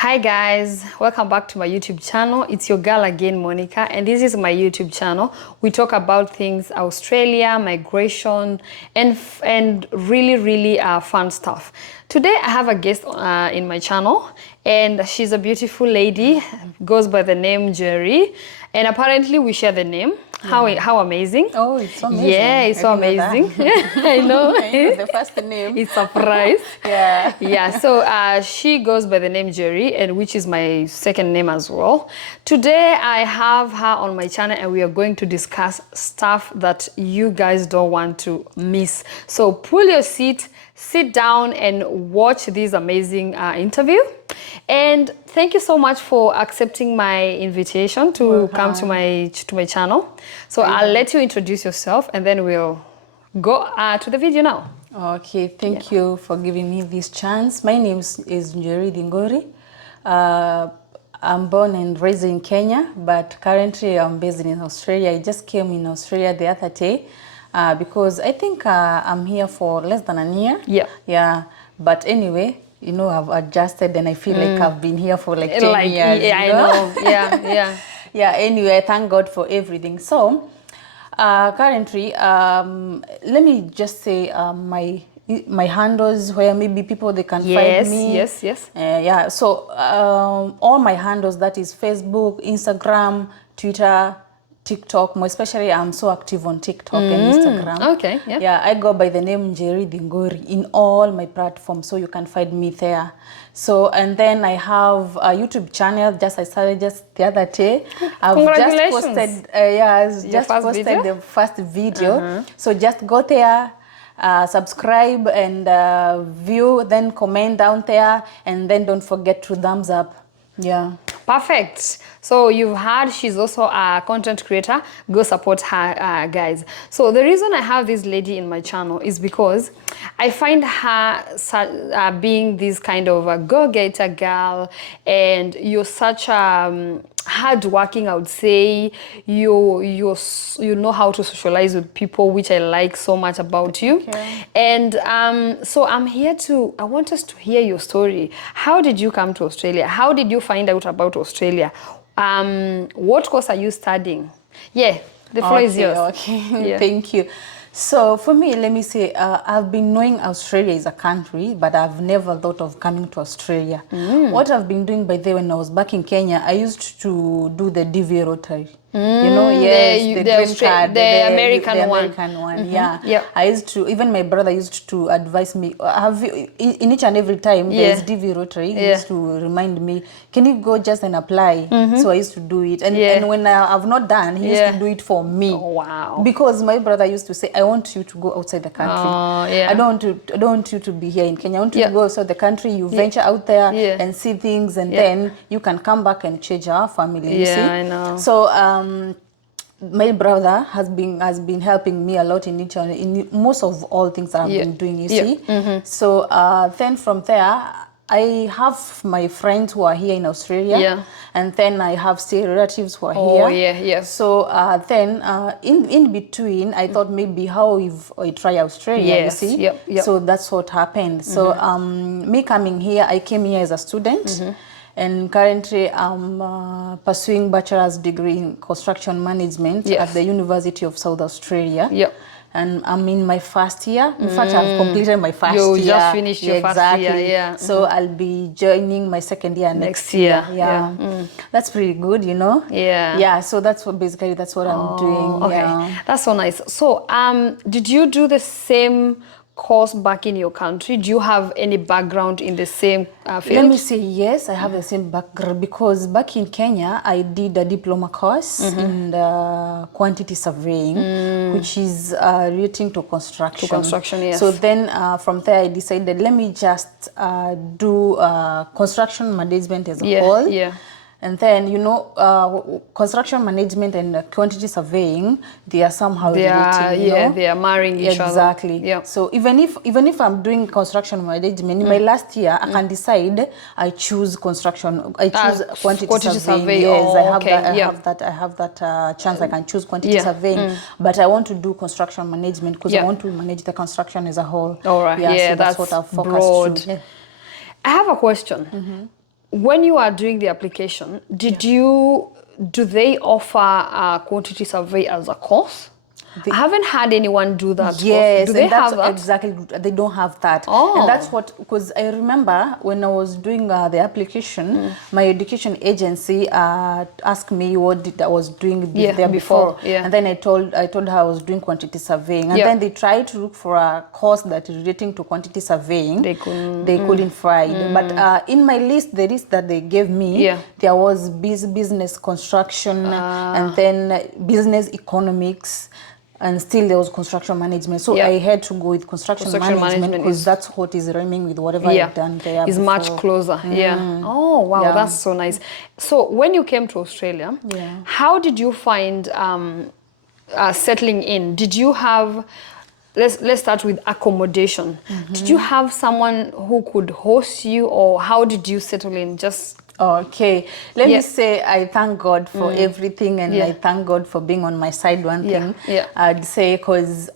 Hi guys, welcome back to my YouTube channel. It's your girl again, Monica, and this is my YouTube channel. We talk about things Australia, migration, and really fun stuff. Today I have a guest in my channel, and she's a beautiful lady, goes by the name Jerry, and apparently we share the name. How amazing. Oh, it's so amazing. Yeah, it's so amazing. I know. I know the first name. It's a surprise. Yeah. Yeah, so she goes by the name Jerry, and which is my second name as well. Today I have her on my channel, and we are going to discuss stuff that you guys don't want to miss. So pull your seat, sit down and watch this amazing interview. And thank you so much for accepting my invitation to come to my channel. So I'll let you introduce yourself, and then we'll go to the video now. Okay, thank you for giving me this chance. My name is Njeri Dingori. I'm born and raised in Kenya, but currently I'm based in Australia. I just came in Australia the other day because I think I'm here for less than a year. Yeah. Yeah, but anyway, you know, I've adjusted and I feel like I've been here for like 10 years. Yeah, you know? I know. Yeah. Yeah, anyway, thank God for everything. So, currently, let me just say my handles where maybe people they can find me. Yes. Yeah, so all my handles, that is Facebook, Instagram, Twitter, TikTok. More especially, I'm so active on TikTok and Instagram. Okay, yeah. Yeah, I go by the name Njeri Dingori in all my platforms, so you can find me there. So, and then I have a YouTube channel. I started just the other day. I've just posted, just posted the first video. So just go there, subscribe and view, then comment down there, and then don't forget to thumbs up. Yeah. Perfect. So you've heard she's also a content creator. Go support her, guys. So the reason I have this lady in my channel is because I find her being this kind of a go-getter girl, and you're such a hardworking, I would say. You know how to socialize with people, which I like so much about you. Okay. And so I want us to hear your story. How did you come to Australia? How did you find out about Australia? What course are you studying? Yeah, the floor is yours. Okay, Yeah. Thank you. So for me, let me say, I've been knowing Australia is a country, but I've never thought of coming to Australia. What I've been doing by the way, when I was back in Kenya, I used to do the DV rotary. You know, yes, the green card, the American one. Yeah. Yep. I used to, even my brother used to advise me, in each and every time there's DV rotary, he used to remind me, can you go just and apply? So I used to do it. And when I've not done, he used to do it for me. Oh, wow. Because my brother used to say, I want you to go outside the country. I don't want you to be here in Kenya. I want you to go outside the country, you venture out there and see things, and then you can come back and change our family, you see? I know. So my brother has been helping me a lot in most of all things that I've been doing, you see. So then from there, I have my friends who are here in Australia, and then I have still relatives who are here. So then in between, I thought maybe how if I try Australia, you see. So that's what happened. So me coming here, I came here as a student. And currently I'm pursuing bachelor's degree in construction management at the University of South Australia. And I'm in my first year. In fact, I've completed my first year. You just finished your first year, So I'll be joining my second year next year. That's pretty good, you know? Yeah, so that's what I'm doing. Okay. That's so nice. So did you do the same course back in your country? Do you have any background in the same field? Let me say yes, I have the same background, because back in Kenya I did a diploma course in quantity surveying, which is relating to construction. So then from there I decided, let me just do construction management as a whole. And then, you know, construction management and quantity surveying, they are somehow related, you know? They are marrying each other. Exactly. So even if I'm doing construction management, in my last year, I can decide I choose construction, I choose quantity surveying. Yes, I have that chance. I can choose quantity surveying, but I want to do construction management because I want to manage the construction as a whole. All right. So that's what I've focused broad. to. I have a question. when you are doing the application, do they offer a quantity survey as a course? I haven't had anyone do that. Yes, Do they and that's have that? exactly, they don't have that. Oh. And that's what, because I remember when I was doing the application, my education agency asked me what I was doing there before. Yeah. And then I told her I was doing quantity surveying. And then they tried to look for a course that is relating to quantity surveying. They couldn't find. But in my list, the list that they gave me, there was business construction and then business economics. And still there was construction management. So I had to go with construction management because that's what is rhyming with whatever I've done there is before. much closer. Oh, wow, that's so nice. So when you came to Australia, how did you find settling in? Did you have, let's start with accommodation. Did you have someone who could host you, or how did you settle in? Just okay, let me say I thank God for everything, and I thank God for being on my side. One thing I'd say, because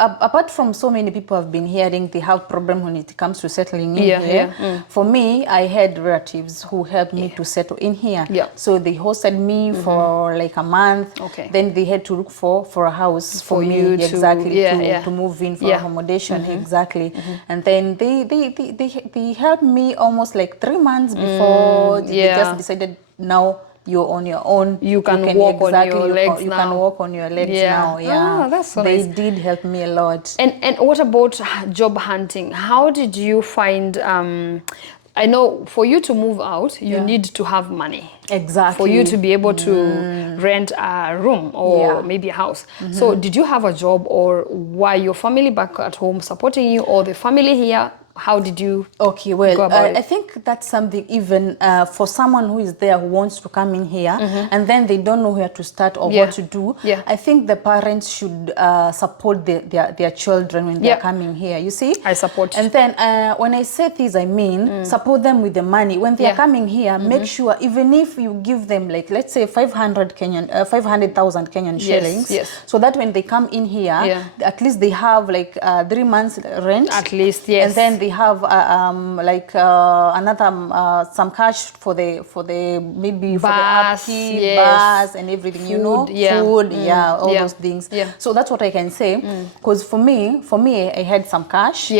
apart from so many people have been hearing they have problem when it comes to settling in here, for me, I had relatives who helped me to settle in here. So they hosted me for like a month. Then they had to look for a house for me to move in for accommodation. And then they helped me almost like 3 months before they just decided, now you're on your own. You can walk on your legs now. You can walk on your legs now. That's so nice. They did help me a lot. And what about job hunting? How did you find? I know for you to move out, you need to have money. Exactly. For you to be able to rent a room or maybe a house. So did you have a job, or were your family back at home supporting you, or the family here? How did you go about it? I think that's something even for someone who is there who wants to come in here and then they don't know where to start or what to do. I think the parents should support their children when they're coming here. You see? I support. And then when I say this, I mean support them with the money. When they're coming here, make sure, even if you give them like, let's say 500,000 Kenyan shillings, so that when they come in here, at least they have like 3 months rent. At least, And then they have another some cash for the maybe bus, for the upkeep, bus and everything, food, you know, food, all those things. So that's what I can say, because for me I had some cash.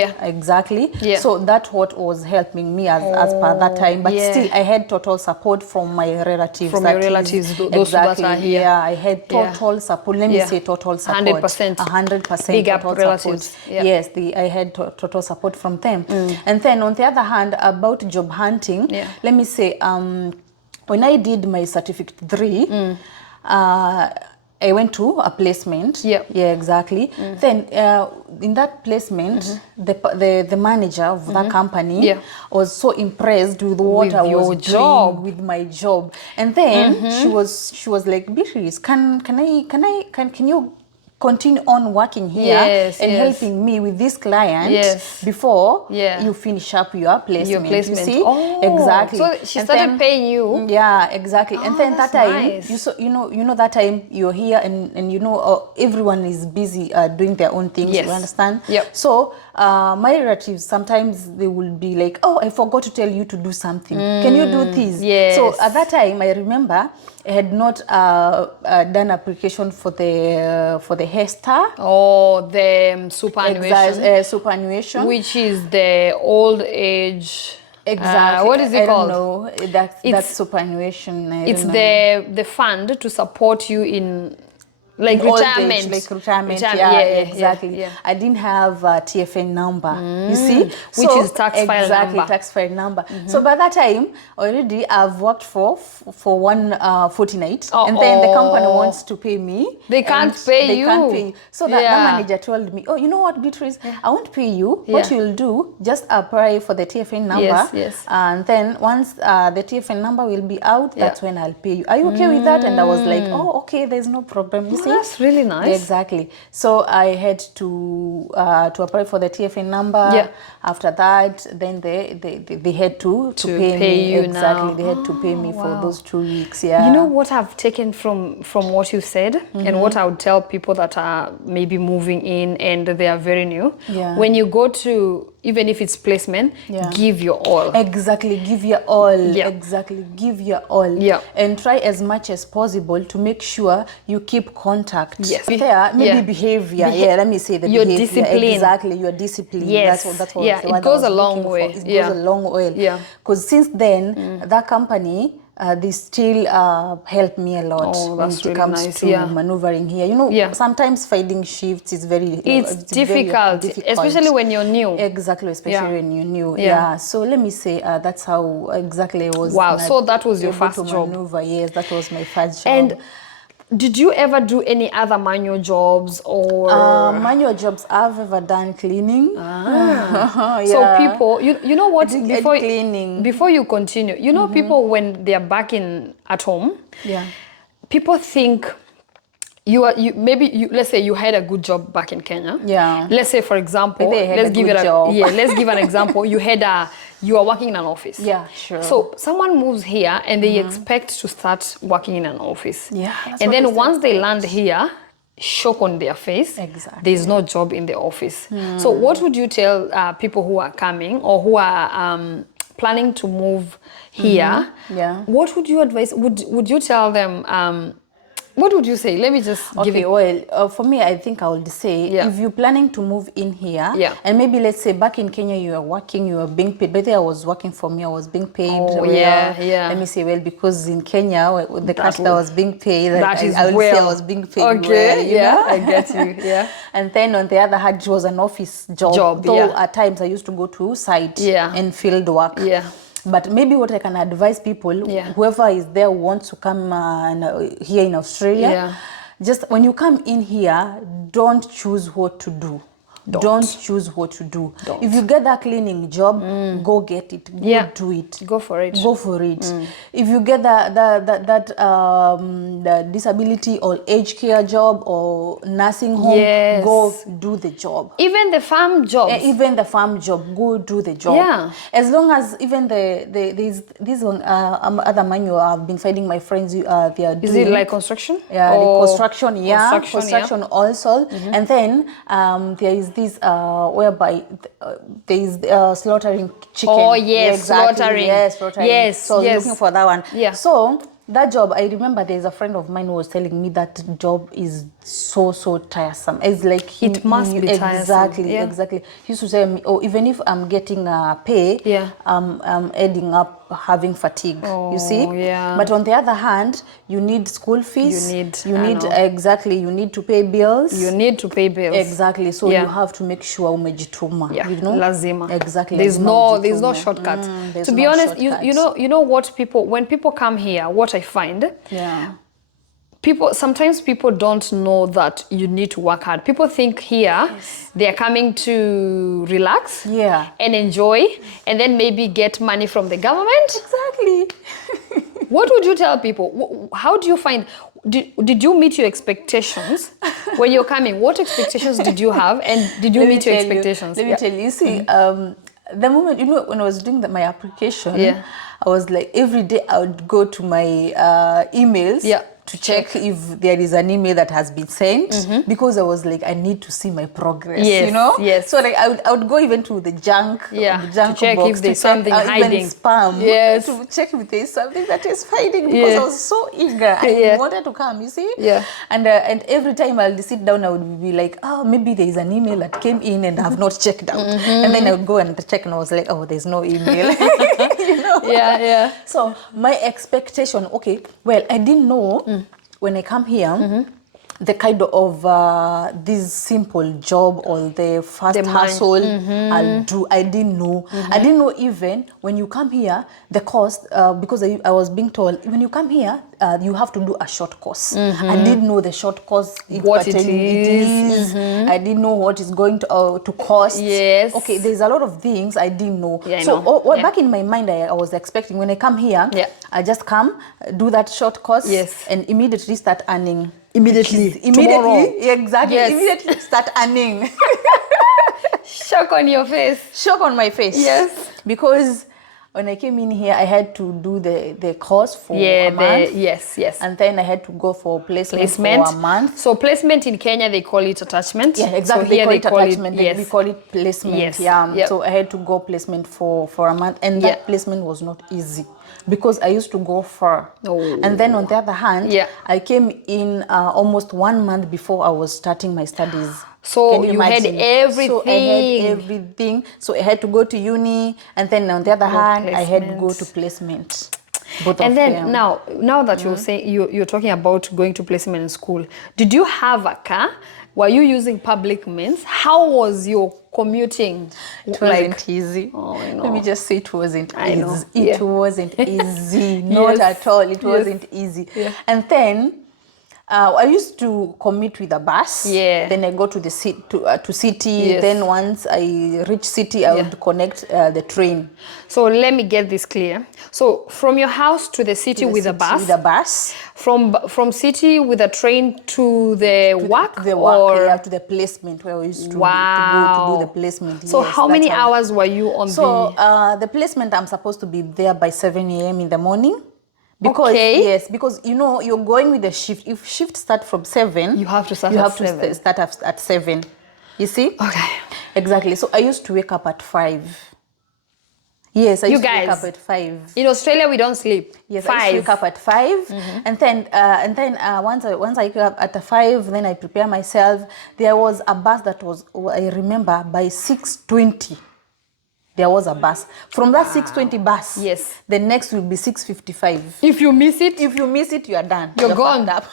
So that's what was helping me as per that time. But still I had total support from my relatives. From your relatives, those that are here. I had total support. Let me say total support. 100%. Big up total relatives. Support. Yes, I had total support from them. And then on the other hand, about job hunting, let me say, when I did my certificate 3, I went to a placement. Then in that placement, the manager of that company was so impressed with what I was doing with my job. And then she was like, Beatrice, can you continue on working here and helping me with this client before you finish up your placement. You see? Exactly. So she started paying you. Exactly. And then that time, you know that time you're here and you know everyone is busy doing their own things. You understand? So my relatives, sometimes they will be like, oh, I forgot to tell you to do something. Can you do this? So at that time, I remember I had not done application for the HESTA. Oh, the superannuation. Superannuation. Which is the old age. Exactly. What is it called? I don't know. That's superannuation. It's the fund to support you in like retirement. Age, like retirement. Exactly. I didn't have a TFN number. You see? Which is tax file number. Tax file number. So by that time, already I've worked for one fortnight. And then the company wants to pay me. They can't pay you. So that manager told me, oh, you know what, Beatrice? I won't pay you. What you'll do, just apply for the TFN number. And then once the TFN number will be out, that's when I'll pay you. Are you okay with that? And I was like, oh, okay, there's no problem. You see? That's really nice. Exactly. So I had to apply for the TFN number. After that, then they had to pay me. You exactly. Now. They had to pay me for those 2 weeks. You know what I've taken from what you said, and what I would tell people that are maybe moving in and they are very new. When you go to even if it's placement, Yeah. give your all. Exactly, give your all. Yeah. Exactly, give your all. Yeah. And try as much as possible to make sure you keep contact. Yes. There, maybe Yeah. behavior. Yeah, let me say the Your behavior. discipline. Exactly, your discipline. Yes. That's what Yeah, the it word goes I a was long looking way. for. It Yeah. goes a long way. Yeah. Because since then, that company, they still help me a lot Oh, when that's it really comes nice. to Yeah. maneuvering here. You know, Yeah. sometimes finding shifts is very It's very difficult, especially when you're new. Exactly, especially Yeah. when you're new. Yeah. Yeah. So let me say that's how exactly I was. Wow. So that was your able first to job. maneuver. Yes, that was my first job. And did you ever do any other manual jobs or? Manual jobs I've ever done cleaning. Yeah. Yeah. So people, you know what? I did cleaning. Before you continue, you know people when they are back at home, Yeah. people think let's say you had a good job back in Kenya. Yeah. Let's say, for example, Maybe I had let's a give good it a job. yeah. Let's give an example. You are working in an office. Yeah, sure. So someone moves here and they expect to start working in an office. Yeah, that's and what then they once they expect. land here, shock on their face. Exactly. There's no job in the office. So what would you tell people who are coming or who are planning to move here? Yeah. What would you advise? Would you tell them? What would you say? Let me just give Okay, it. well, for me, I think I would say Yeah. if you're planning to move in here, Yeah. and maybe let's say back in Kenya you are working, you are being paid. But I was working for me, I was being paid. Oh, well. yeah. Let me say, well, because in Kenya, the cash that I was being paid, That is I would say I was being paid well. You know? I get you. Yeah. And then on the other hand, it was an office job. Though Yeah. at times I used to go to site Yeah. and field work. Yeah. But maybe what I can advise people, Yeah. whoever is there who wants to come here in Australia, Yeah. just when you come in here, don't choose what to do. Don't choose what to do. Don't. If you get that cleaning job, go get it. Go Yeah. do it. Go for it. Go for it. If you get the disability or aged care job or nursing home, Yes. go do the job. Even the farm jobs. Even the farm job, go do the job. Yeah. As long as even there's this one other manual I've been finding my friends they are doing. Is it like construction? Yeah, the Or construction, yeah, construction also. And then there is this whereby there is slaughtering chicken. Oh, yes, Yeah, exactly. slaughtering. Yes, slaughtering. Yes, So yes. looking for that one. Yeah. So that job, I remember there's a friend of mine who was telling me that job is so tiresome. It's like It must be tiresome. Yeah. Exactly. He used to tell me, oh, even if I'm getting pay, Yeah. I'm ending up having fatigue. You see? yeah. But on the other hand, you need school fees. I know. Exactly. You need to pay bills. You need to pay bills. Exactly. So Yeah. you have to make sure umejituma. Yeah, You know? lazima. Exactly. There's lazima no ujitume. shortcut. There's To be no honest, shortcut. you know what when people come here, what I find, Yeah. sometimes people don't know that you need to work hard. People think here they are coming to relax, Yeah. and enjoy, and then maybe get money from the government. Exactly. What would you tell people? How do you find? Did you meet your expectations when you're coming? What expectations did you have, and did you meet your expectations? Let me tell you. See, the moment, when I was doing my application, Yeah. I was like, every day I would go to my emails. Yeah. To check if there is an email that has been sent, because I was like, I need to see my progress. Yes, You know. yes. So like I would go even to the junk. Yeah, The junk to check box, if there's to check, something even hiding. spam. Yes. To check if there's something that is hiding, because Yeah. I was so eager. I Yeah. wanted to come. You see. Yeah. And every time I'll sit down, I would be like, oh, maybe there is an email that came in and I have not checked out. And then I would go and check, and I was like, oh, there's no email. You know? Yeah. So my expectation, okay, well, I didn't know when I come here, the kind of this simple job or the fast hustle I'll do. I didn't know. I didn't know even when you come here, the cost, because I was being told, when you come here, you have to do a short course. I didn't know the short course. What it is. I didn't know what is going to cost. Yes. Okay, there's a lot of things I didn't know. Yeah, I so know. Yeah. back in my mind, I was expecting when I come here, Yeah. I just come, do that short course, Yes. and immediately start earning. Immediately. Immediately, exactly. Yes. Immediately start earning. Shock on your face. Shock on my face. Yes. Because when I came in here, I had to do the course for a month. Yes. And then I had to go for placement for a month. So placement in Kenya, they call it attachment. Yeah, exactly. So here they call it attachment. yes. We call it placement. Yes. Yeah. Yep. So I had to go placement for a month, and that placement was not easy because I used to go far. Oh. And then on the other hand, I came in almost 1 month before I was starting my studies. So Can you had imagine? everything. So I had everything. So I had to go to uni, and then on the other hand, placement. I had to go to placement. Both and of then them. now that you're saying you're talking about going to placement in school, did you have a car? Were you using public means? How was your commuting? It wasn't easy. Oh, I know. Let me just say it wasn't I know. easy. It wasn't easy. Not at all. It wasn't easy. Yeah. And then I used to commute with a bus. Yeah. Then I go to the to city. Yes. Then once I reach city, I would connect the train. So let me get this clear. So from your house to the city with a bus. With a bus. From city with a train to the work. To the work, yeah, to the placement where we used to, go to do the placement. So how many hours were you on the placement? I'm supposed to be there by 7 a.m. in the morning. Because because you're going with the shift. If shift start from 7, you have to start start at 7. You see? Okay. Exactly. So I used to wake up at 5. Yes, I used to wake up at 5. In Australia, we don't sleep. Yes, 5. I used to wake up at 5, and then once I wake up at 5, then I prepare myself. There was a bus that was, I remember, by 6:20. There was a bus. From that 6:20 bus, the next will be 6:55. If you miss it, you are done. You're gone. Up.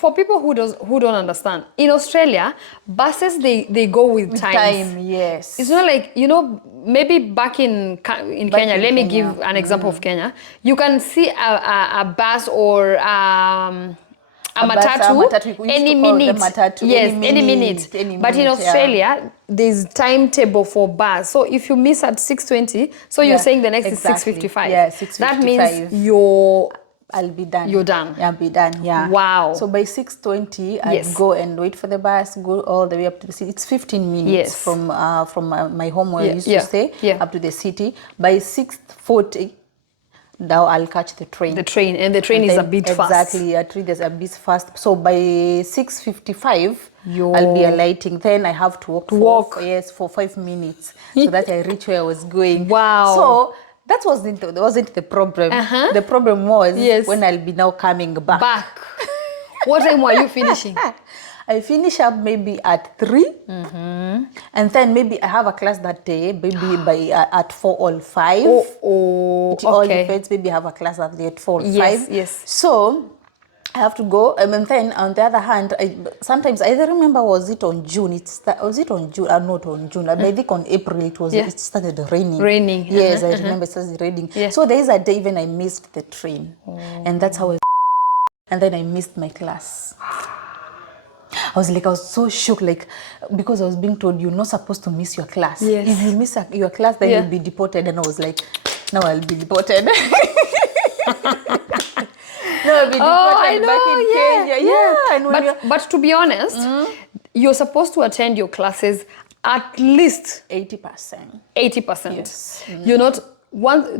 For people who don't understand, in Australia, buses they go with time. Yes. It's not like, maybe back in Kenya. Let me give an example of Kenya. You can see a bus or a matatu any minute. Any minute. But in Australia, there's timetable for bus. So if you miss at 6:20, so you're saying the next is 6:55. Yeah, 6:55. That means I'll be done. You're done. I'll be done. Yeah. Wow. So by 6:20, I go and wait for the bus. Go all the way up to the city. It's 15 minutes from my home where I used to stay up to the city. By 6:40. Now I'll catch the train. The train is a bit fast. Exactly, a train is a bit fast. So by 6:55, I'll be alighting. Then I have to walk. For 5 minutes, so that I reach where I was going. Wow. So that wasn't the problem. The problem was when I'll be now coming back. What time were you finishing? I finish up maybe at 3, and then maybe I have a class that day, maybe by at 4 or 5. It all depends. Maybe I have a class at 4 or 5. Yes. So I have to go, and then on the other hand, sometimes I don't remember, was it on June? Was it on June? Not on June. I think on April it started raining. Yes, I remember it started raining. Yeah. So there is a day even I missed the train, and that's how and then I missed my class. I was so shocked, because I was being told you're not supposed to miss your class. Yes. If you miss your class, then you'll be deported. And I was like, no, I'll be deported. No, I'll be deported back in Kenya. Yeah. But to be honest, you're supposed to attend your classes at least 80%. 80%. Yes. You're not.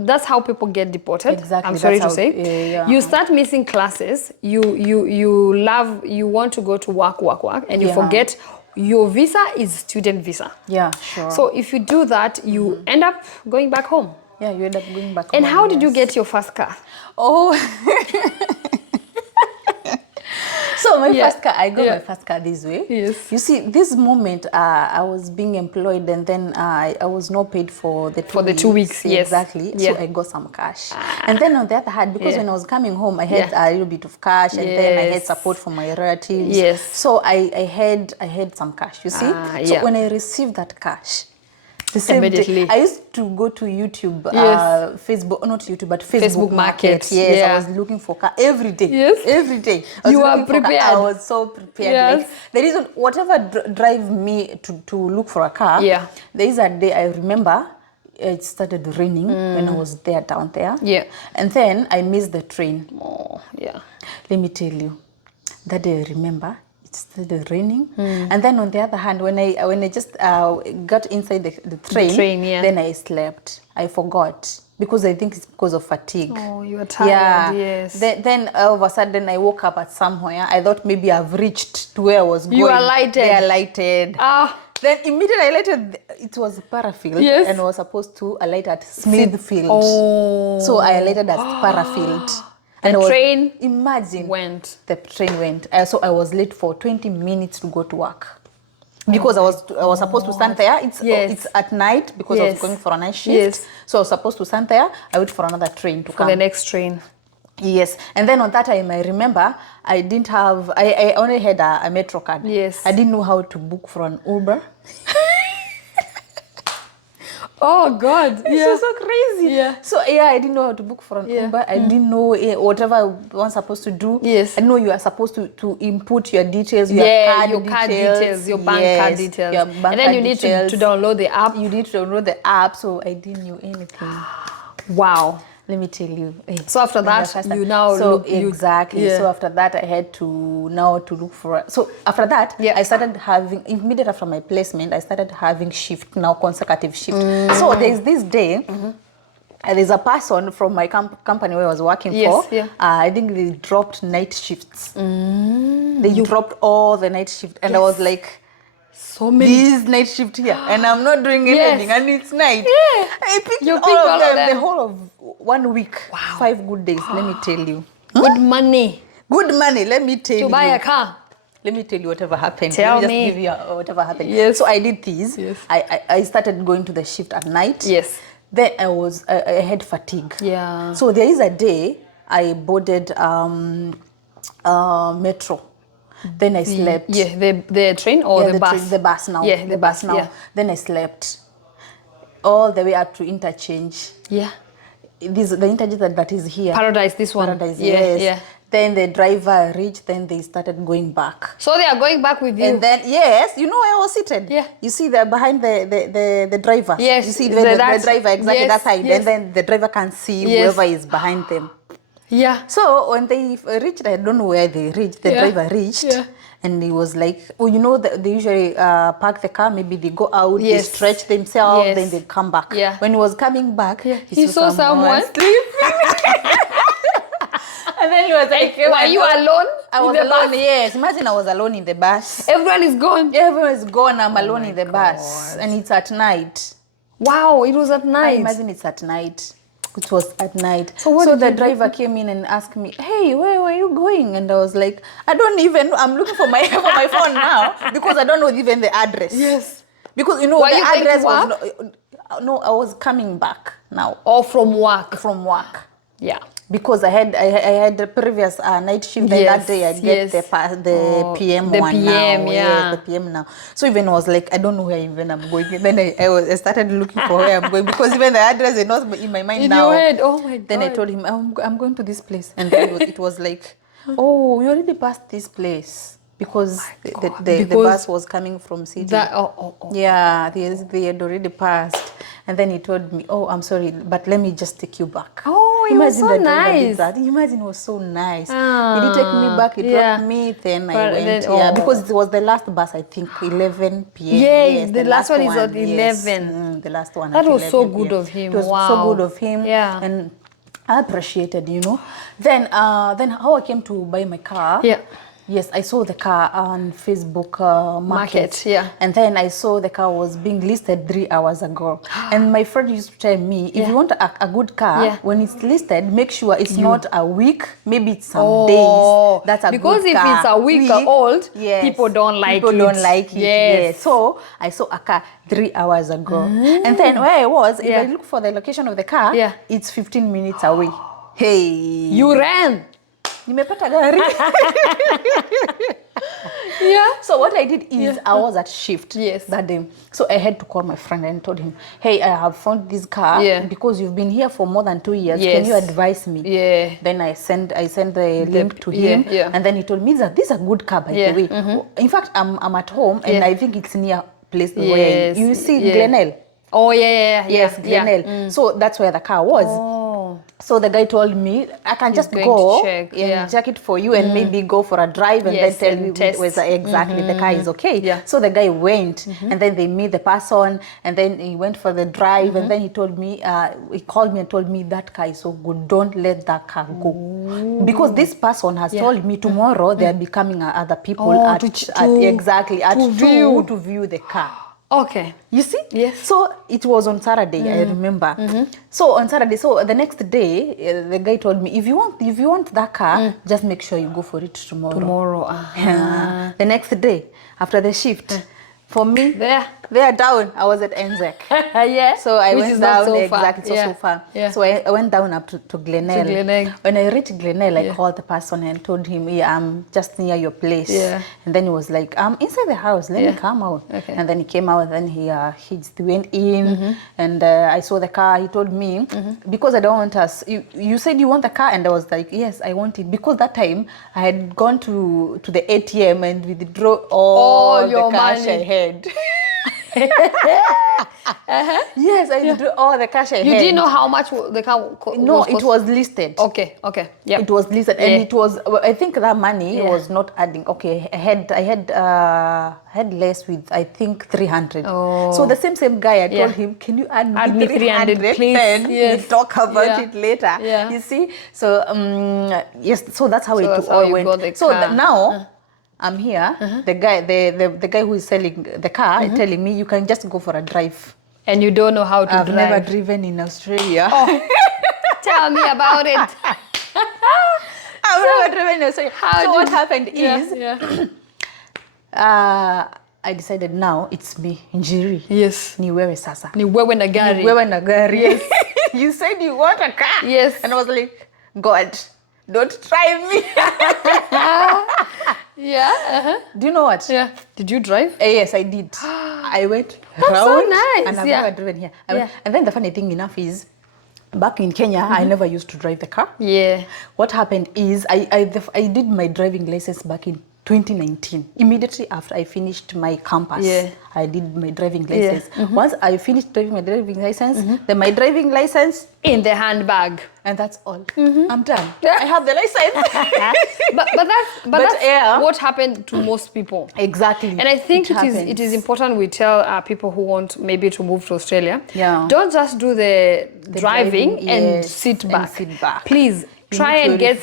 That's how people get deported. Exactly. I'm sorry to say. You start missing classes. You want to go to work, and you forget your visa is student visa. Yeah, sure. So if you do that, you end up going back home. Yeah, you end up going back home. And how did you get your first car? Oh. So my first car, I got my first car this way. Yes. You see, this moment, I was being employed, and then I was not paid for the 2 weeks. Yes. Exactly. So I got some cash. And then on the other hand, because when I was coming home, I had a little bit of cash, and then I had support from my relatives. Yes. So I had some cash. You see. So when I received that cash, the same immediately. day, I used to go to YouTube, Facebook, not YouTube, but Facebook Market. Yes, I was looking for car every day. Yes. Every day. You were prepared. I was so prepared. Yes. The reason, whatever drive me to look for a car, there is a day I remember it started raining when I was down there. Yeah. And then I missed the train. Oh, yeah. Let me tell you, that day I remember, it started raining. And then on the other hand, when I just got inside the train, yeah. then I slept. I forgot because I think it's because of fatigue. Oh, you were tired, yes. Then all of a sudden I woke up at somewhere. I thought maybe I've reached to where I was going. You alighted. They alighted. Then immediately I alighted. It was Parafield, yes. and I was supposed to alight at Smithfield. Oh. So I alighted at Parafield. And the train went. The train went. So I was late for 20 minutes to go to work. Because I was supposed to stand there. It's at night because I was going for a night shift. Yes. So I was supposed to stand there. I wait for another train to come. For the next train. Yes. And then on that time, I remember I didn't have, I only had a Metro card. Yes. I didn't know how to book for an Uber. Oh God! It's just so crazy. Yeah. So I didn't know how to book for an Uber. I didn't know whatever one's supposed to do. Yes. I know you are supposed to input your details, your card details, your bank card details, your bank and then you need to download the app. You need to download the app. So I didn't know anything. Wow. Let me tell you. So after that, you now look. Exactly. So after that, I had to look for. So after that, I started having, immediately after my placement, I started having shift, now consecutive shift. So there's this day, there's a person from my company where I was working for. I think they dropped night shifts. They dropped all the night shift. And I was like, so many. This night shift here, and I'm not doing anything, and it's night. I picked all of them, the whole of 1 week. Wow. 5 good days, let me tell you. Good money. Good money, let me tell you. To buy a car. Let me tell you whatever happened. Let me just give you whatever happened. Yes. So I did this. Yes. I started going to the shift at night. Yes. Then I had fatigue. Yeah. So there is a day I boarded Metro. Then I slept. Yeah, the train or the bus? The bus now. Yeah, the bus now. Yeah. Then I slept all the way up to interchange. Yeah. The interchange that is here. Paradise, this one. Paradise, yeah, yes. Yeah. Then the driver reached, then they started going back. So they are going back with you? And then, yes, you know where I was seated? Yeah. You see they're behind the driver? Yes. You see the driver exactly that side. Yes. And then the driver can see whoever is behind them. Yeah. So when they reached, I don't know where they reached, the driver reached. Yeah. And he was like, oh, you know, they usually park the car, maybe they go out, they stretch themselves, then they come back. Yeah. When he was coming back, he saw someone sleeping. And then he was like, were you alone? I was alone, yes. Imagine I was alone in the bus. Everyone is gone. Everyone is gone. I'm alone in the bus. And it's at night. Wow, it was at night. I imagine it's at night. It was at night. So the driver came in and asked me, hey, where were you going? And I was like, I'm looking for my phone now because I don't know even the address. Yes. Because, you know, the address was... No, I was coming back now. Or from work? From work. Yeah. Because I had the previous night shift, then that day I get the PM one now. Yes, the PM now. So even I was like, I don't know where even I'm going. Then I started looking for where I'm going because even the address is not in my mind now. In your head, oh my God. Then I told him, I'm going to this place. And then it was like, oh, we already passed this place. Because the bus was coming from city. Yeah, they had already passed. And then he told me, oh, I'm sorry, but let me just take you back. Oh, it was so nice. Imagine it was so nice. He did take me back, he dropped me, then I went. Because it was the last bus, I think, 11 p.m. Yes, the last one is at 11. Yes. The last one that was so good of him. It was so good of him. Yeah. And I appreciated, you know. Then how I came to buy my car. Yeah. Yes, I saw the car on Facebook market. Yeah. And then I saw the car was being listed 3 hours ago. And my friend used to tell me, if you want a good car, when it's listed, make sure it's not a week, maybe it's some days. That's a because good car. Because if it's a week old, people don't like it. People don't like it. Yes. So I saw a car 3 hours ago. And then where I was, if I look for the location of the car, it's 15 minutes away. Hey. You ran. Nimepata gari. Yeah. So what I did is I was at shift that day. So I had to call my friend and told him, hey, I have found this car because you've been here for more than 2 years. Can you advise me? Yeah. Then I sent the link to him. And then he told me that this is a good car, by the way. In fact, I'm at home and I think it's near place where you see Glenelg. Oh, yeah. Yes, Glenelg. So that's where the car was. So the guy told me I can just going go to check, and check it for you and maybe go for a drive and Yes, then tell and you test. whether exactly the car is okay. Yeah. So the guy went and then they meet the person and then he went for the drive and then he told me, he called me and told me that car is so good. Don't let that car go. Because this person has told me tomorrow they are becoming other people Oh, at exactly at to 2 to view the car. Okay. You see? Yes. So it was on Saturday, I remember. So on Saturday, so the next day, the guy told me, if you want that car, just make sure you go for it tomorrow. Tomorrow. The next day, after the shift, for me, There down, I was at NZEC. Yeah. So I Which went is not down, so exactly, far. so far. Yeah. So I went down up to Glenelg. To Glenelg. When I reached Glenelg, I called the person and told him, yeah, I'm just near your place. Yeah. And then he was like, I'm inside the house, let me come out. Okay. And then he came out, then he just went in and I saw the car. He told me, because I don't want us, you said you want the car? And I was like, yes, I want it. Because that time I had gone to the ATM and withdraw all the cash I had. Yes, I did all the cash I had. You didn't know how much the car No, it was listed. Okay. Yeah. It was listed, and it was. I think that money was not adding. Okay, I had less with I think 300. Oh. So the same guy, I told him, can you add me 300, please? Then we'll talk about it later. Yeah. You see, so yes, so that's how it all went. So now. I'm here. The guy who is selling the car is telling me you can just go for a drive. And you don't know how to drive. drive. I've never driven in Australia. Oh, tell me about it. I've never driven in Australia. So what happened is, I decided now it's me, Njiri. Yes. Ni wewe sasa. Ni wewe na gari. Ni wewe na gari. Yes. You said you want a car. Yes. And I was like, God, don't try me. Yeah. Do you know what? Yeah. Did you drive? Yes, I did. I went That's around so nice. and I've never driven here. And then the funny thing enough is, back in Kenya, I never used to drive the car. Yeah. What happened is I did my driving license back in 2019. Immediately after I finished my campus, I did my driving license. Once I finished driving my driving license, then my driving license in the handbag. And that's all. I'm done. I have the license. but that's what happened to most people. Exactly. And I think it is important we tell people who want maybe to move to Australia. Yeah. Don't just do the driving and sit back. Please. Try and get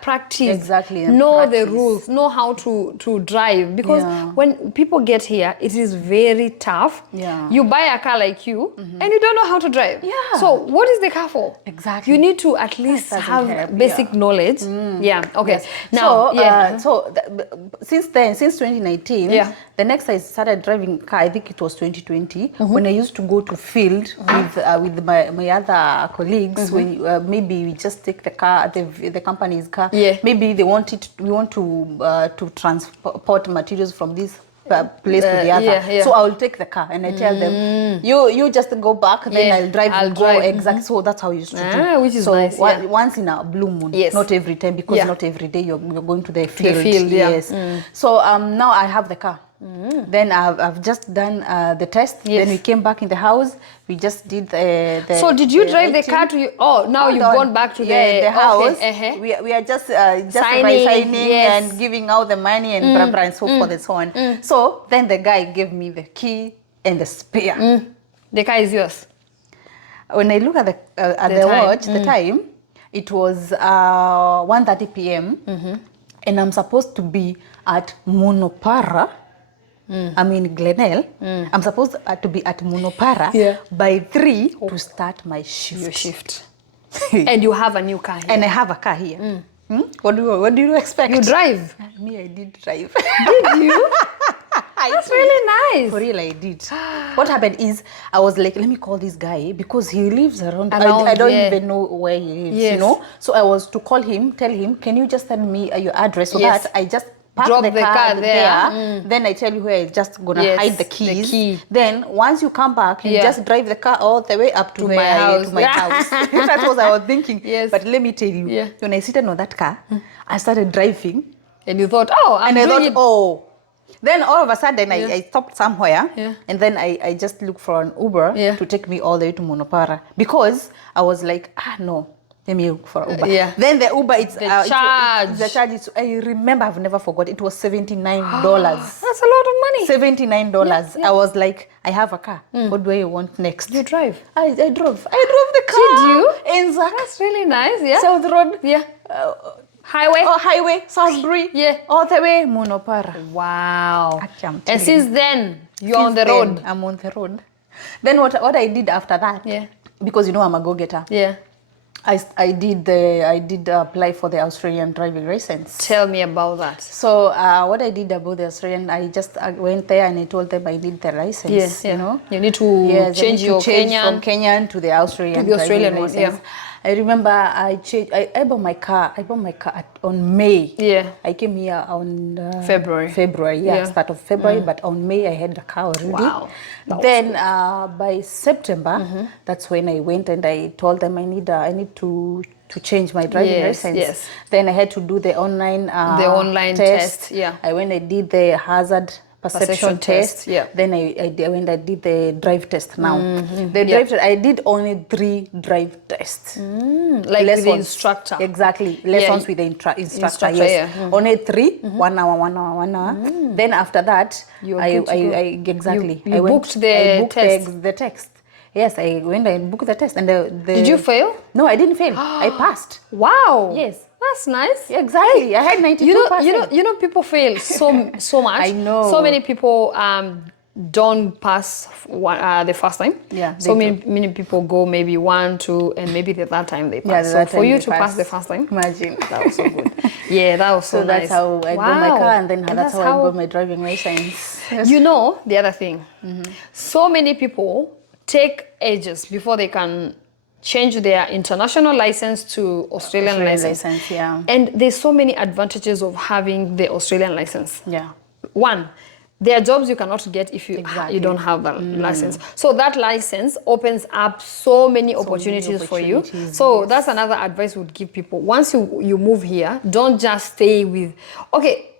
practice. Exactly. Know the rules. Know how to drive, because when people get here, it is very tough. Yeah. You buy a car like you and you don't know how to drive. Yeah. So what is the car for? Exactly. You need to at least have basic knowledge. Yeah. Okay. Yes. Now, since 2019, the next I started driving car, I think it was 2020, when I used to go to field with my other colleagues. When maybe we just take the car, the company's car. Maybe we want to transport materials from this place to the other. So I will take the car and I tell them, you just go back, then I'll drive. Exactly. So that's how we used to do. Which is nice. Once in a blue moon, not every time, because not every day you're going to the field. Yes. So now I have the car. Then I've just done the test. Then we came back in the house. We just did the So did you drive the car to you? Oh, now you've gone back to the house. Okay. We are just signing and giving out the money and blah, blah, and so forth and so on. So then the guy gave me the key and the spare. The car is yours. When I look at the watch, the time, it was 1:30 p.m. And I'm supposed to be at Monopara. I'm in Glenelg. I'm supposed to be at Monopara by 3 to start my shift. Your shift. And you have a new car here. And I have a car here. What do you expect? You drive? Me, I did drive. Did you? That's really nice. For real, I did. What happened is, I was like, let me call this guy, because he lives around I don't even know where he lives, you know. So I was to call him, tell him, can you just send me your address, so that I just park the car there. Then I tell you where I'm just gonna hide the keys. Then once you come back, you just drive the car all the way up to my house. That's what I was thinking. But let me tell you, when I seated on that car, I started driving. And you thought, Then all of a sudden I stopped somewhere, and then I just looked for an Uber to take me all the way to Monopara, because I was like, no, let me look for Uber. Yeah. Then the Uber, it's The charge. The charge is, I remember, I've never forgot. It was $79. That's a lot of money. $79. I was like, I have a car. What do I want next? You drive. I drove. I drove the car. Did you? Exactly. That's really nice. Yeah. South Road. Yeah. Highway. Oh, highway, Salisbury. Yeah. All the way, Monopara. Wow. I'm And telling since you. then, you're on the Since then, road. I'm on the road. Then what I did after that? Yeah. Because I'm a go-getter. Yeah. I did apply for the Australian driving license. Tell me about that. So what I did about the Australian, I just went there and I told them I need the license. Yeah. You know, You need to change your Kenyan from Kenyan to the Australian Australian driving one. license. Yeah. I remember I bought my car. On May. Yeah. I came here on February. Yeah. Start of February. But on May I had the car already. Wow. Then by September, that's when I went and I told them I need to change my driving license. Yes. Then I had to do the online test. Yeah. I went. I did the hazard perception test. Yeah. Then I did the drive test. Now the drive test, I did only 3 drive tests. Like with the instructor. Exactly. Lessons with the instructor. Yes. Yeah. Only 3. 1 hour, 1 hour, 1 hour. Then after that, I exactly. You booked the test. The text. Yes, I went and booked the test. And Did you fail? No, I didn't fail. I passed. Wow. Yes. That's nice. Exactly. I had 92%. You know, people fail so much. I know. So many people don't pass the first time. Yeah. So many people go maybe 1, 2, and maybe the third time they pass. Yeah, so for you to pass the first time, imagine. that was so good. Yeah, that was so nice. That's how I got my car, and then that's how I got my driving license. Yes. You know, the other thing, so many people take ages before they can change their international license to Australian license. Yeah. And there's so many advantages of having the Australian license. Yeah. One, there are jobs you cannot get if you don't have that license. So that license opens up so many opportunities for you. So that's another advice we would give people. Once you move here, don't just stay with, okay,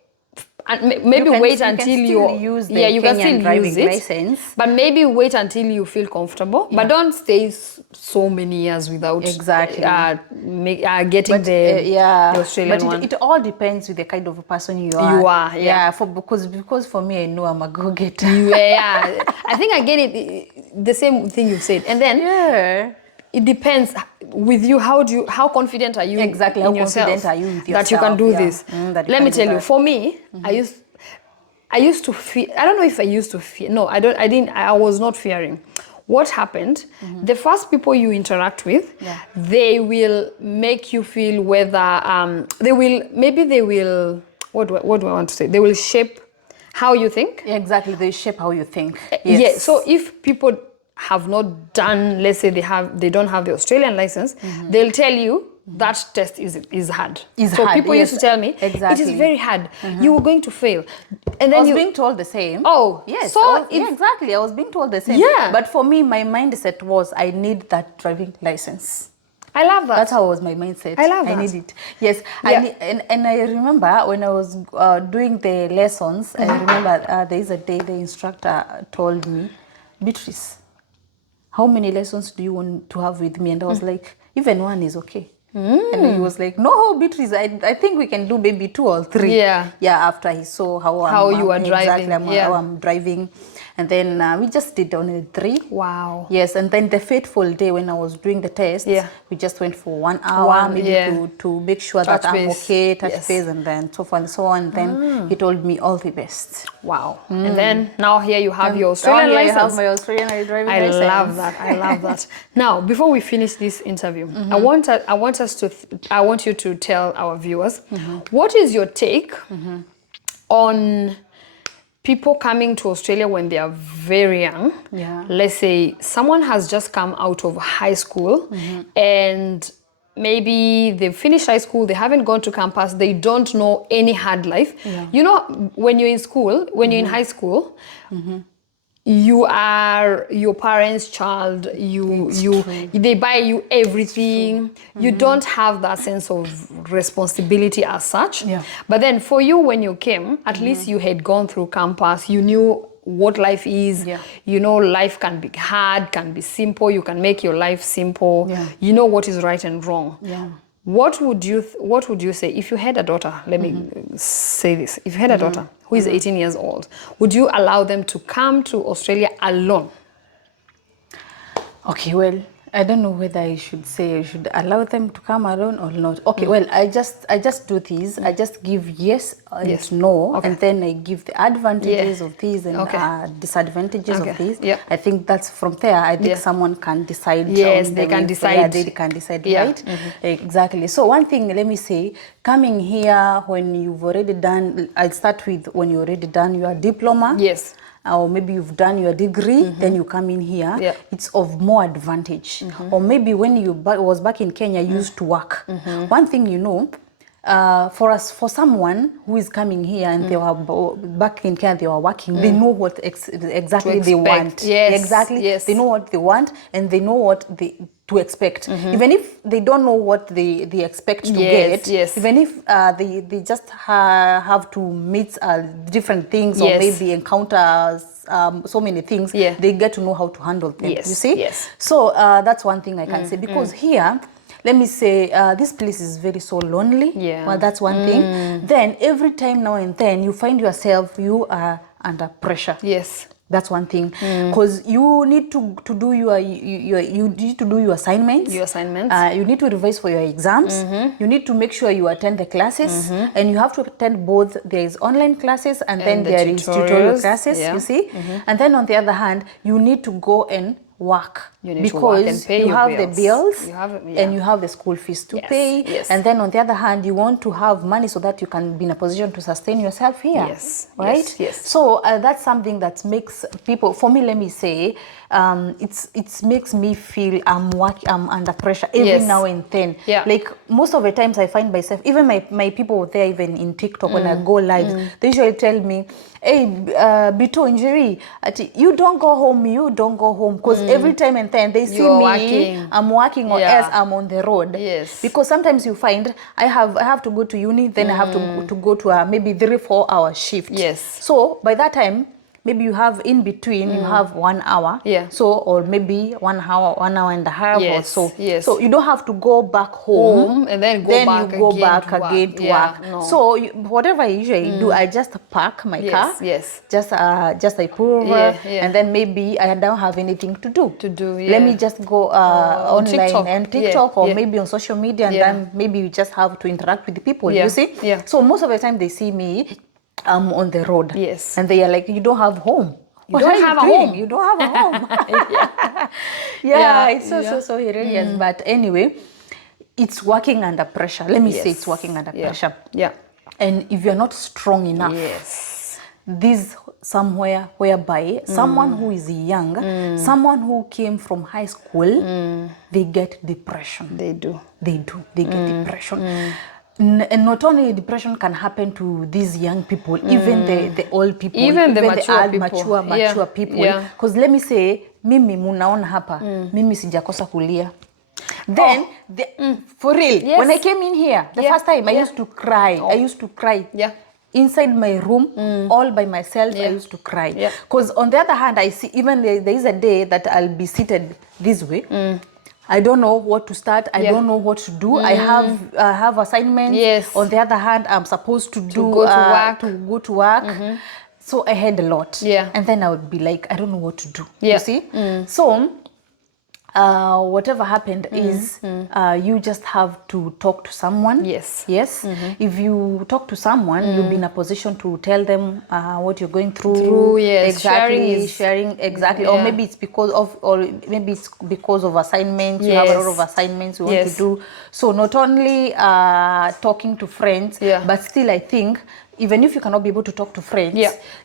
and maybe wait until you use the you can Kenyan still driving use it, license. but maybe wait until you feel comfortable. But don't stay so many years without getting the Australian one. It all depends with the kind of a person you are. You are, yeah. Because for me, I know I'm a go-getter. Yeah, I think I get it. The same thing you've said, and then it depends with you. How confident are you? Exactly. In how yourself confident are you with yourself? that you can do this? Let me tell you. For me, I used to fear. I don't know if I used to fear. No, I didn't. I was not fearing. What happened? The first people you interact with, they will make you feel whether they will. What do I want to say? They will shape how you think. Exactly. They shape how you think. Yes. Yeah. So if people have not done, let's say they don't have the Australian license, they'll tell you that test is hard. So people used to tell me, it is very hard. You were going to fail. And then I was being told the same. Oh, yes. So exactly. I was being told the same. Yeah. But for me, my mindset was I need that driving license. I love that. That's how was my mindset. I love that. I need it. Yes. Yeah. And I remember when I was doing the lessons, I remember there is a day the instructor told me, Beatrice, how many lessons do you want to have with me? And I was like, even 1 is okay. And he was like, no, Beatrice, I think we can do maybe 2 or 3. Yeah. Yeah, after he saw how you are driving. Exactly how I'm driving. And then we just did only 3. Wow. Yes, and then the fateful day when I was doing the test, we just went for 1 hour to make sure that I'm okay, touch base, and then so forth and so on. And then he told me all the best. Wow. And then now here you have your Australian license. I have my Australian driving license. I love that. I love that. Now, before we finish this interview, I want you to tell our viewers, what is your take on people coming to Australia when they are very young? Yeah. Let's say someone has just come out of high school and maybe they've finished high school, they haven't gone to campus, they don't know any hard life. Yeah. You know, when you're in school, when you're in high school, you are your parents' child. They buy you everything. You don't have that sense of responsibility as such. Yeah. But then for you, when you came, at least you had gone through campus. You knew what life is. Yeah. You know, life can be hard, can be simple. You can make your life simple. Yeah. You know what is right and wrong. Yeah. What would you say if you had a daughter? Let me say this. If you had a daughter who is 18 years old, would you allow them to come to Australia alone? Okay, well, I don't know whether I should say I should allow them to come alone or not. Okay, well, I just do this. I just give yes and Yes. no, Okay. and then I give the advantages Yeah. of this and Okay. disadvantages Okay. of this. Yeah. I think that's from there. I think Yeah. someone can decide. Yes, on they the can way decide. forward. They can decide, Yeah. right? Exactly. So one thing, let me say, coming here when you've already done. I'll start with when you already done your diploma. Yes. Or maybe you've done your degree, then you come in here, Yeah. it's of more advantage. Or maybe when you was back in Kenya, you used to work. One thing you know, for someone who is coming here and they were back in Kenya, they were working, they know what exactly they want. Yes. Exactly, Yes. they know what they want and they know what to expect. Even if they don't know what they expect to Yes, get, yes. even if they just have to meet different things or Yes. maybe encounter so many things, Yeah. they get to know how to handle them. Yes, You see? yes. So that's one thing I can say, because here, let me say, this place is very so lonely. Yeah. Well, that's one thing. Then every time now and then you find yourself, you are under pressure. Yes. That's one thing, because you need to do you need to do your assignments. Your assignments. You need to revise for your exams. You need to make sure you attend the classes, and you have to attend both. There is online classes, and then the there is tutorial tutorials, classes. yeah. You see, and then on the other hand, you need to go and work. You need because to work and pay you your have bills. the bills You have, yeah. and you have the school fees to Yes, pay. yes. And then on the other hand, you want to have money so that you can be in a position to sustain yourself here. Yes, Right? yes, yes. So that's something that makes people, for me, let me say, it makes me feel I'm under pressure every Yes. now and then. Yeah. Like most of the times I find myself, even my people there, even in TikTok, when I go live, they usually tell me, hey, Bito Injury, you don't go home, because every time and then they see You're me, working. I'm working, or Yeah. else I'm on the road. Yes. Because sometimes you find I have to go to uni, then I have to go to a maybe 3-4 hour shift. Yes. So by that time, maybe you have in between, you have 1 hour. Yeah. So, or maybe 1 hour, 1 hour and a half or Yes, so. yes. So you don't have to go back home. And then go back you go again back to work. again to Yeah, work. no. So whatever I usually do, I just park my car. Yes. Just I pull over, Yeah. and then maybe I don't have anything to do. Yeah. Let me just go on online TikTok. and TikTok, or Yeah. maybe on social media, and Yeah. then maybe you just have to interact with the people. Yeah. You see? Yeah. So most of the time they see me, I'm on the road. Yes. And they are like, you don't have home. You don't have a home. You don't have a home. Yeah, It's so hilarious. But anyway, it's working under pressure. Let me say it's working under pressure. Yeah. And if you're not strong enough, Yes. this somewhere whereby someone who is young, someone who came from high school, they get depression. They do. They get depression. And not only depression can happen to these young people, even the old people, Even the mature people. mature people. Yeah. Because let me say, mimi munaona hapa, mimi sijakosa kulia. Then, for real, Yes. when I came in here, the first time, I used to cry. I used to cry. Yeah. Inside my room, all by myself, I used to cry. Because on the other hand, I see, even there is a day that I'll be seated this way. I don't know what to start. I don't know what to do. I have assignments. Yes. On the other hand, I'm supposed to go to work. So I had a lot. Yeah. And then I would be like, I don't know what to do. Yeah. You see? So whatever happened is you just have to talk to someone. Yes. Yes. If you talk to someone, you'll be in a position to tell them what you're going through. Yes. Exactly. Sharing Exactly. Yeah. Or maybe it's because of assignments. You have a lot of assignments you want to do. So not only talking to friends, but still I think, even if you cannot be able to talk to friends,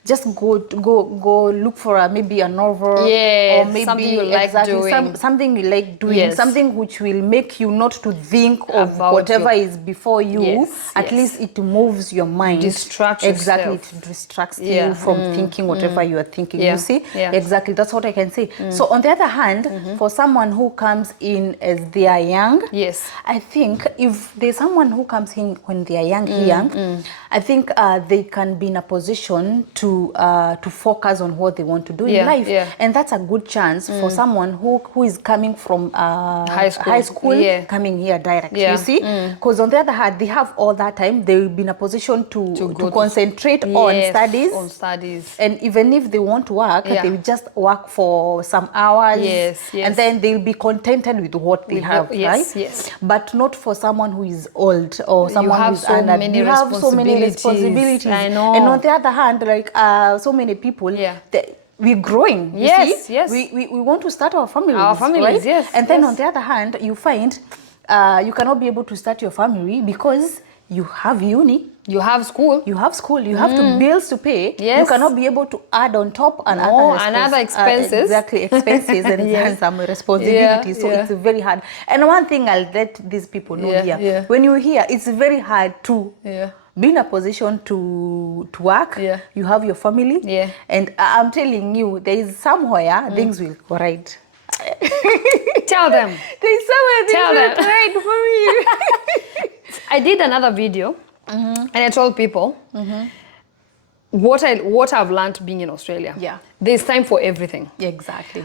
just go look for maybe a novel, or maybe something you like doing. Something you like doing, something which will make you not to think of About whatever is before you. Yes, At least it moves your mind. Distract Exactly, yourself. it distracts you from thinking whatever you are thinking. You see? Yeah. Exactly, that's what I can say. So on the other hand, for someone who comes in as they are young, Yes. I think if there's someone who comes in when they are young here, I think they can be in a position to focus on what they want to do in life. And that's a good chance for someone who is coming from high school coming here direct. You see, because on the other hand, they have all that time. They will be in a position to concentrate on studies. And even if they want to work, they will just work for some hours. And then they'll be contented with what they have, right? But not for someone who is old or someone who is under. You have so many responsibilities. I know. And on the other hand, like so many people, we're growing. You see? We want to start our families. Right? And then on the other hand, you find you cannot be able to start your family because you have uni. You have school. You have school. You have to bills to pay. You cannot be able to add on top another expenses. Expenses and some responsibilities. So it's very hard. And one thing I'll let these people know here, when you're here, it's very hard to be in a position to work. You have your family. And I'm telling you, there is somewhere things will go right. Tell them. There's somewhere things will go right for me. I did another video and I told people what I've learned being in Australia. There's time for everything. Exactly.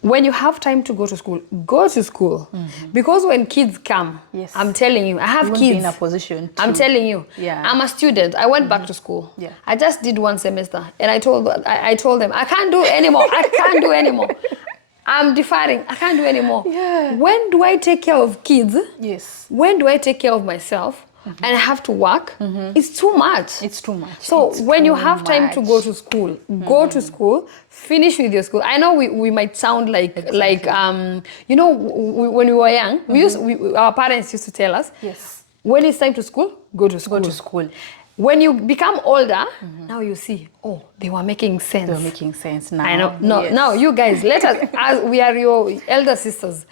When you have time to go to school, go to school. Because when kids come, I'm telling you, I have kids. Be in a position to, I'm telling you, I'm a student. I went back to school. I just did one semester and I told them, I can't do anymore. I can't do anymore. I'm deferring. I can't do anymore. When do I take care of kids? When do I take care of myself? And I have to work. It's too much. It's too much. So when you have time to go to school, go to school, finish with your school. I know we might sound like you know, when we were young, our parents used to tell us, when it's time to school, go to school. Go to school. When you become older, now you see, oh, they were making sense. They're making sense now. I know. No, now you guys, let us, as we are your elder sisters.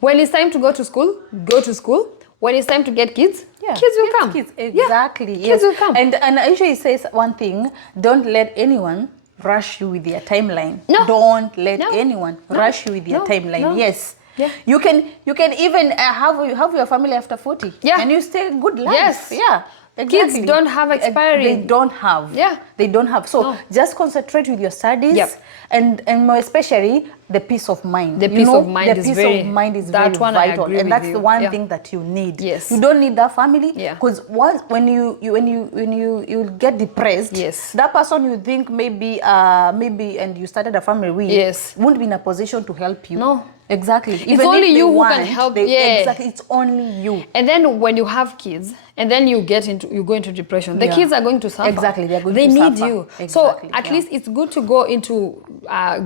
When it's time to go to school, go to school. When it's time to get kids, kids will come. Kids, exactly. Kids will come. And I usually says one thing: don't let anyone rush you with their timeline. No. Don't let anyone rush you with their timeline. No. Yes. You can even have your family after 40. And you stay good life. Exactly. Kids don't have expiry. They don't have. They don't have. So just concentrate with your studies and more especially the peace of mind. The peace of mind is very vital. And that's the one thing that you need. You don't need that family. Because once when you get depressed, that person you think maybe and you started a family with won't be in a position to help you. No. Exactly. It's only you who can help. Exactly. It's only you. And then when you have kids, and then you go into depression, the kids are going to suffer. Exactly. They need you. Exactly. So at least it's good to go into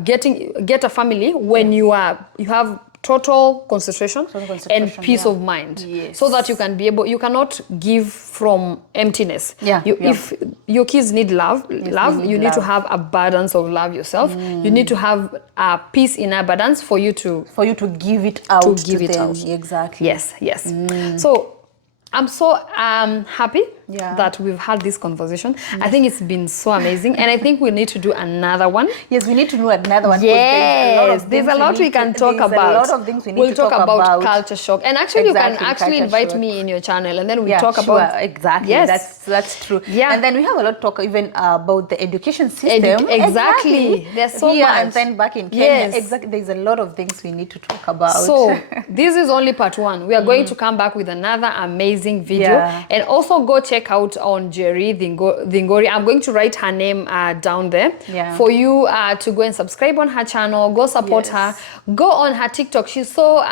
get a family when you have total concentration and peace of mind, so that you can be able. You cannot give from emptiness. If your kids need love, you need to have abundance of love yourself. You need to have peace in abundance for you to give it out to them. Exactly. Yes. So I'm so happy that we've had this conversation. I think it's been so amazing, and I think we need to do another one. Yes, we need to do another one. There's a lot we can talk about. There's a lot of things we need to talk about. Culture shock, and actually you can actually invite me in your channel, and then we talk about exactly. That's true. And then we have a lot to talk even about the education system. Exactly. There's so much. And then back in Kenya, exactly. There's a lot of things we need to talk about. So this is only part one. We are going to come back with another amazing video, and also go check out on Jerry Thingori. I'm going to write her name down there for you to go and subscribe on her channel. Go support her. Go on her TikTok. She's so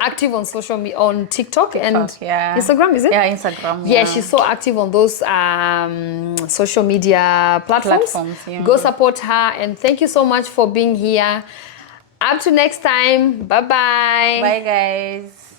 active on social media, on TikTok and Instagram. Is it? Yeah, Instagram. Yeah, she's so active on those social media platforms. Go support her, and thank you so much for being here. Up to next time. Bye bye. Bye guys.